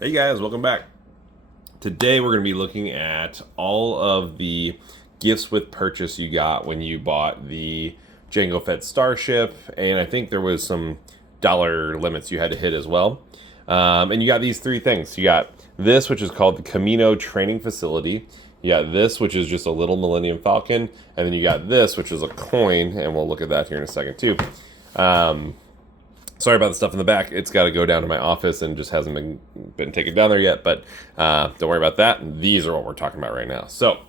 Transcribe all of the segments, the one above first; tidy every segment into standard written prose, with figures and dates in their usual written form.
Hey guys, welcome back. Today we're going to be looking at all of the gifts with purchase you got when you bought the Jango Fetts starship, and I think there was some dollar limits you had to hit as well. And you got these three things. You got this, which is called the Kamino training facility. You got this, which is just a little Millennium Falcon, and then you got this, which is a coin, and we'll look at that here in a second too. Um, Sorry about the stuff in the back. It's got to go down to my office and just hasn't been taken down there yet. But don't worry about that. These are what we're talking about right now. So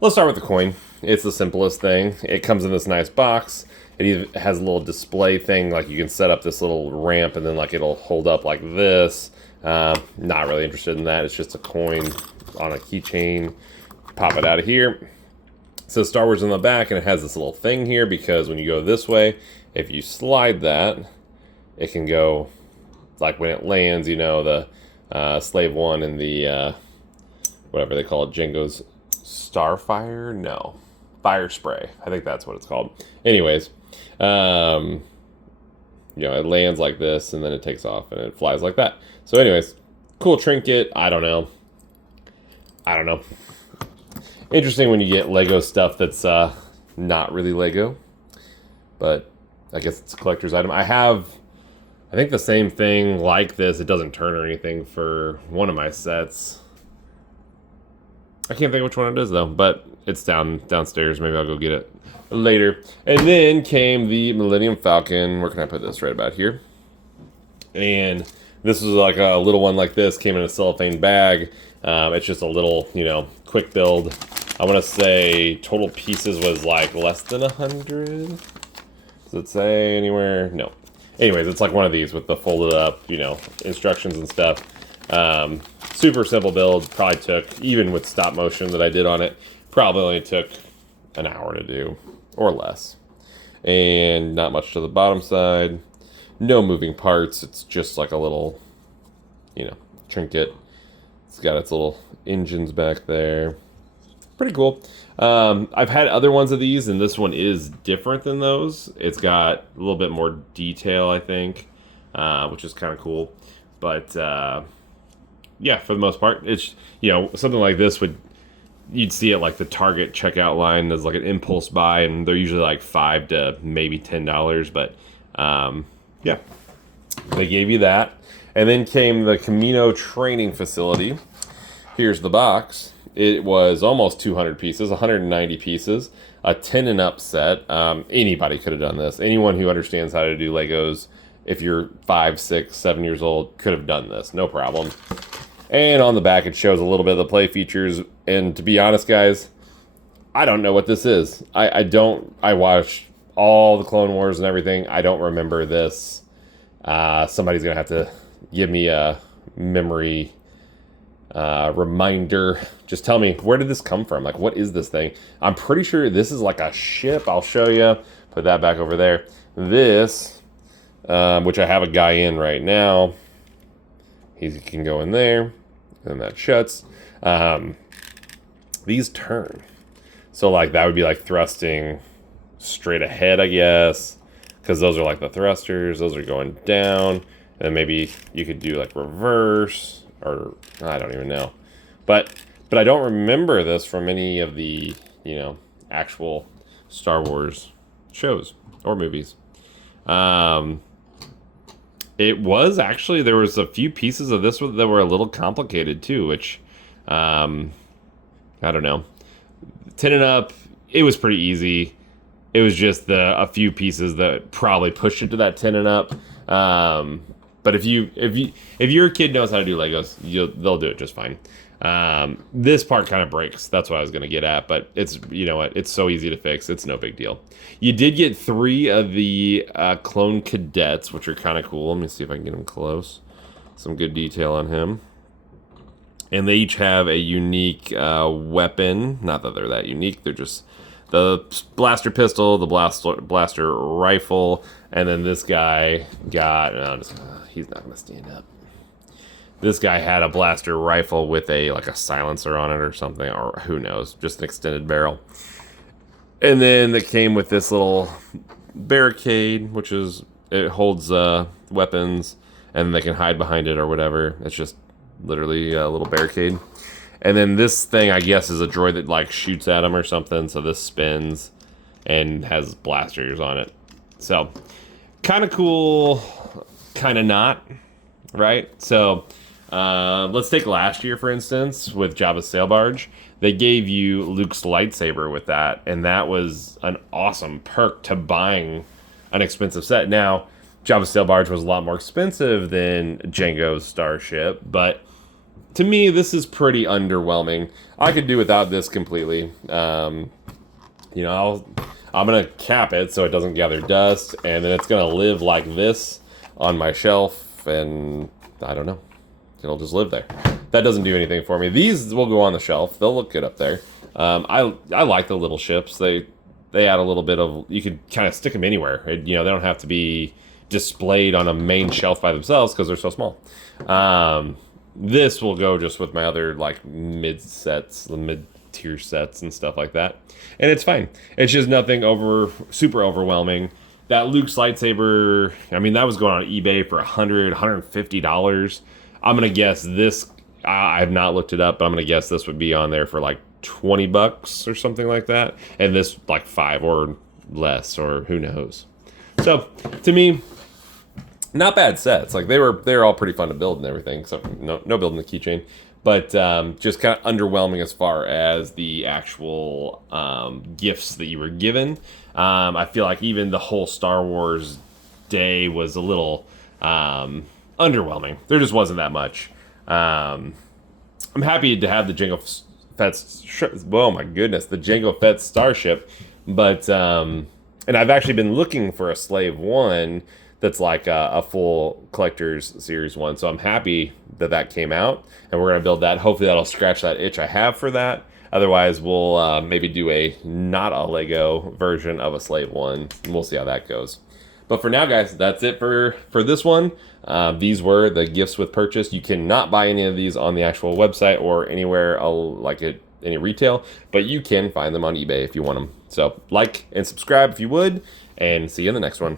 let's start with the coin. It's the simplest thing. It comes in this nice box. It even has a little display thing, like you can set up this little ramp and then like it'll hold up like this. Not really interested in that. It's just a coin on a keychain. Pop it out of here. It says Star Wars on the back, and it has this little thing here because when you go this way, if you slide that, it can go, like when it lands, you know, the Slave One and the, whatever they call it, Jango's Starfire? No. Fire Spray. I think that's what it's called. Anyways, it lands like this, and then it takes off, and it flies like that. So anyways, cool trinket. I don't know. Interesting when you get Lego stuff that's not really Lego. But I guess it's a collector's item. I think the same thing like this. It doesn't turn or anything for one of my sets. I can't think of which one it is though, but it's downstairs. Maybe I'll go get it later. And then came the Millennium Falcon. Where can I put this? Right about here. And this was like a little one like this. Came in a cellophane bag. It's just a little, quick build. I want to say total pieces was like less than 100. Does it say anywhere? No. Anyways, it's like one of these with the folded up, instructions and stuff. Super simple build. Probably took, even with stop motion that I did on it, probably only took an hour to do or less. And not much to the bottom side. No moving parts. It's just like a little, trinket. It's got its little engines back there. Pretty cool. I've had other ones of these, and this one is different than those. It's got a little bit more detail, I think, which is kind of cool. But yeah, for the most part, it's something like this you'd see it like the Target checkout line. There's like an impulse buy, and they're usually like $5 to maybe $10. But yeah, they gave you that, and then came the Kamino training facility. Here's the box. It was almost 200 pieces, 190 pieces, a 10 and up set. Anybody could have done this. Anyone who understands how to do Legos, if you're 5, 6, 7 years old, could have done this, no problem. And on the back, it shows a little bit of the play features. And to be honest, guys, I don't know what this is. I watched all the Clone Wars and everything. I don't remember this. Somebody's going to have to give me a memory reminder. Just tell me, where did this come from? Like, what is this thing? I'm pretty sure this is like a ship. I'll show you. Put that back over there. This, which I have a guy in right now. He can go in there, and that shuts. These turn. So, like, that would be like thrusting straight ahead, I guess. Because those are like the thrusters. Those are going down. And maybe you could do like reverse. Or I don't even know, but I don't remember this from any of the actual Star Wars shows or movies. It was actually, there was a few pieces of this that were a little complicated too, which I don't know. 10 and up, it was pretty easy. It was just a few pieces that probably pushed it to that 10 and up. But if your kid knows how to do Legos, they'll do it just fine. This part kind of breaks. That's what I was going to get at. But it's, it's so easy to fix. It's no big deal. You did get 3 of the clone cadets, which are kind of cool. Let me see if I can get them close. Some good detail on him. And they each have a unique weapon. Not that they're that unique. They're just the blaster pistol, the blaster rifle, and then this guy got... he's not going to stand up. This guy had a blaster rifle with like a silencer on it or something, or who knows, just an extended barrel. And then it came with this little barricade, it holds weapons, and they can hide behind it or whatever. It's just literally a little barricade. And then this thing, I guess, is a droid that like shoots at him or something. So this spins and has blasters on it. So kind of cool, kind of not, right? So let's take last year, for instance, with Jabba's sail barge. They gave you Luke's lightsaber with that, and that was an awesome perk to buying an expensive set. Now, Jabba's sail barge was a lot more expensive than Jango's starship, but to me, this is pretty underwhelming. I could do without this completely. I'm gonna cap it so it doesn't gather dust, and then it's gonna live like this on my shelf, and I don't know. It'll just live there. That doesn't do anything for me. These will go on the shelf. They'll look good up there. I like the little ships. They add a little bit of, you could kind of stick them anywhere. They don't have to be displayed on a main shelf by themselves because they're so small. This will go just with my other like mid sets, the mid tier sets and stuff like that, and it's fine. It's just nothing super overwhelming. That Luke's lightsaber, I mean, that was going on eBay for $150. I'm gonna guess this. I have not looked it up, but I'm gonna guess this would be on there for like $20 or something like that, and this like $5 or less, or who knows. So to me, not bad sets. Like they're all pretty fun to build and everything. Except no building the keychain, but just kind of underwhelming as far as the actual gifts that you were given. I feel like even the whole Star Wars day was a little underwhelming. There just wasn't that much. I'm happy to have the Jango Fett's. Oh my goodness, the Jango Fett's starship, but and I've actually been looking for a Slave One that's like a full collector's series one. So I'm happy that came out, and we're gonna build that. Hopefully that'll scratch that itch I have for that. Otherwise, we'll maybe do a not a Lego version of a Slave One, and we'll see how that goes. But for now, guys, that's it for this one. These were the gifts with purchase. You cannot buy any of these on the actual website or anywhere like at any retail, but you can find them on eBay if you want them. So like and subscribe if you would, and see you in the next one.